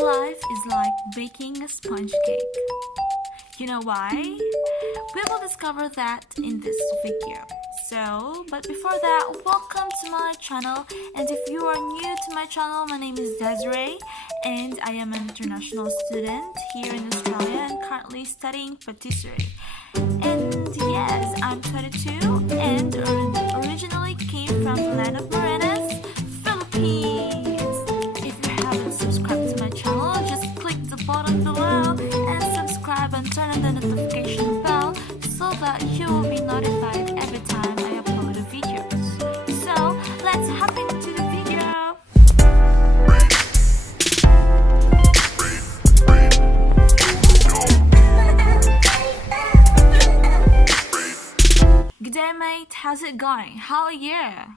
Life is like baking a sponge cake. You know why? We will discover that in this video. But before that, welcome to my channel. And if you are new to my channel, my name is Desiree and I am an international student here in Australia and currently studying patisserie. And yes, I'm 22 and originally came from the land of Morenas, Philippines. If you haven't subscribed to my channel, just click the button below and subscribe and turn on the notification bell so that you will be notified every time I upload a video. So let's hop into the video. G'day mate, how's it going? How yeah?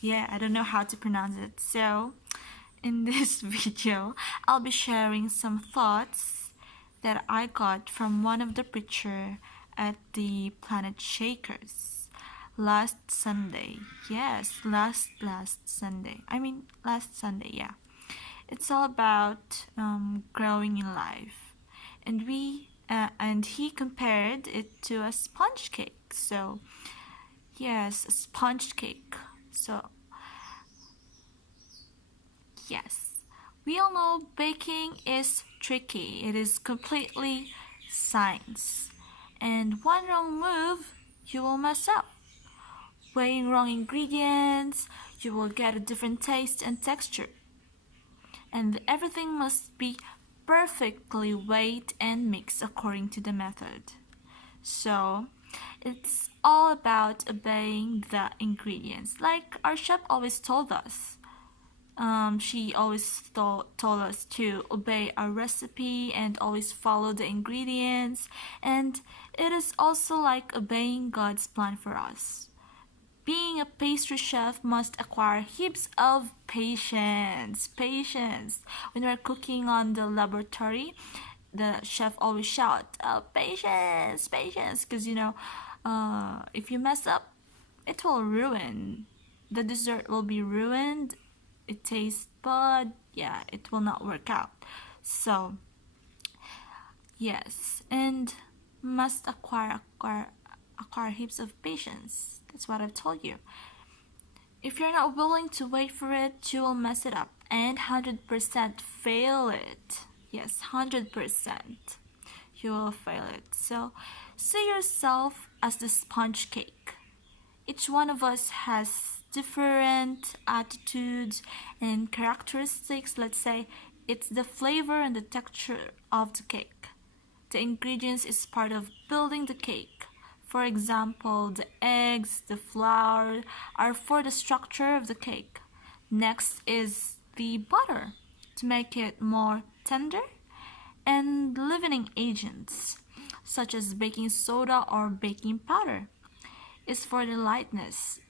Yeah, I don't know how to pronounce it. So in this video, I'll be sharing some thoughts that I got from one of the preacher at the Planet Shakers last Sunday. Yes, last Sunday. Last Sunday, yeah. It's all about growing in life. And he compared it to a sponge cake. So, yes, a sponge cake. So, yes, we all know baking is tricky. It is completely science. And one wrong move, you will mess up. Weighing wrong ingredients, you will get a different taste and texture. And everything must be perfectly weighed and mixed according to the method. So, it's all about obeying the ingredients. Like our chef always told us. She always told us to obey our recipe and always follow the ingredients. And it is also like obeying God's plan for us. Being a pastry chef must acquire heaps of patience. When we're cooking on the laboratory, the chef always shout, oh, patience, because if you mess up, it will ruin. The dessert will be ruined. It tastes bad. Yeah, it will not work out. So, yes, and must acquire heaps of patience. That's what I've told you. If you're not willing to wait for it, you will mess it up and 100% fail it. Yes, 100%. You will fail it. So, see yourself as the sponge cake. Each one of us has different attitudes and characteristics. Let's say it's the flavor and the texture of the cake. The ingredients is part of building the cake. For example, the eggs, the flour are for the structure of the cake. Next is the butter to make it more tender, and leavening agents such as baking soda or baking powder is for the lightness.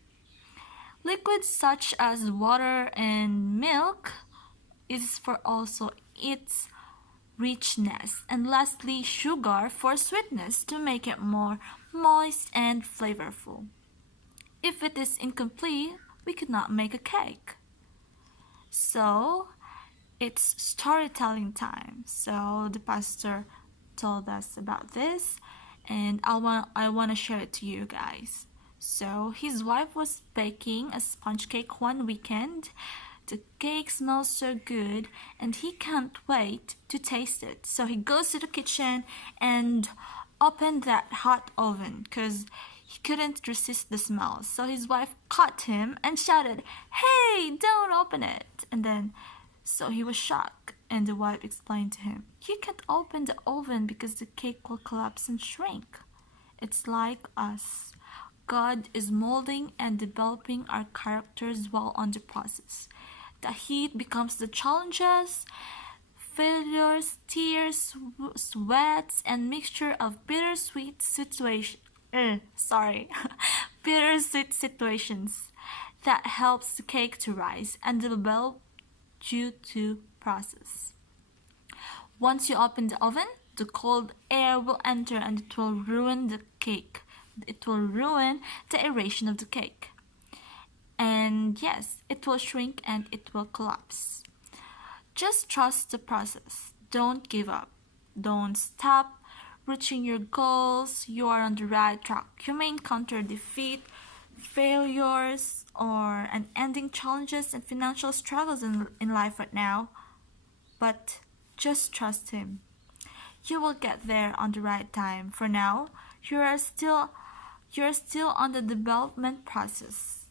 Liquids such as water and milk is for also its richness, and lastly sugar for sweetness to make it more moist and flavorful. If it is incomplete, we could not make a cake. So it's storytelling time. So the pastor told us about this and I want to share it to you guys. So his wife was baking a sponge cake one weekend. The cake smells so good and he can't wait to taste it. So he goes to the kitchen and opened that hot oven because he couldn't resist the smell. So his wife caught him and shouted, "Hey, don't open it!" And then, so he was shocked and the wife explained to him, "You can't open the oven because the cake will collapse and shrink." It's like us. God is molding and developing our characters while on the process. The heat becomes the challenges, failures, tears, sweats, and mixture of bittersweet situations that helps the cake to rise and develop due to process. Once you open the oven, the cold air will enter and it will ruin the cake. It will ruin the aeration of the cake. And yes, it will shrink and it will collapse. Just trust the process. Don't give up. Don't stop reaching your goals. You are on the right track. You may encounter defeat, failures, or unending challenges and financial struggles in life right now, but just trust Him. You will get there on the right time. For now, you are still on the development process.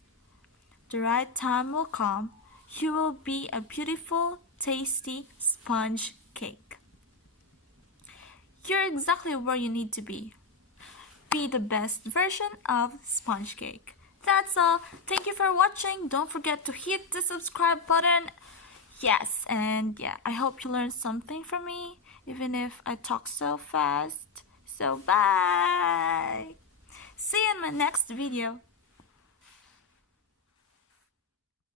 The right time will come. You will be a beautiful, tasty sponge cake. You're exactly where you need to be. Be the best version of sponge cake. That's all. Thank you for watching. Don't forget to hit the subscribe button. Yes, and yeah, I hope you learned something from me, even if I talk so fast. So bye. See you in my next video.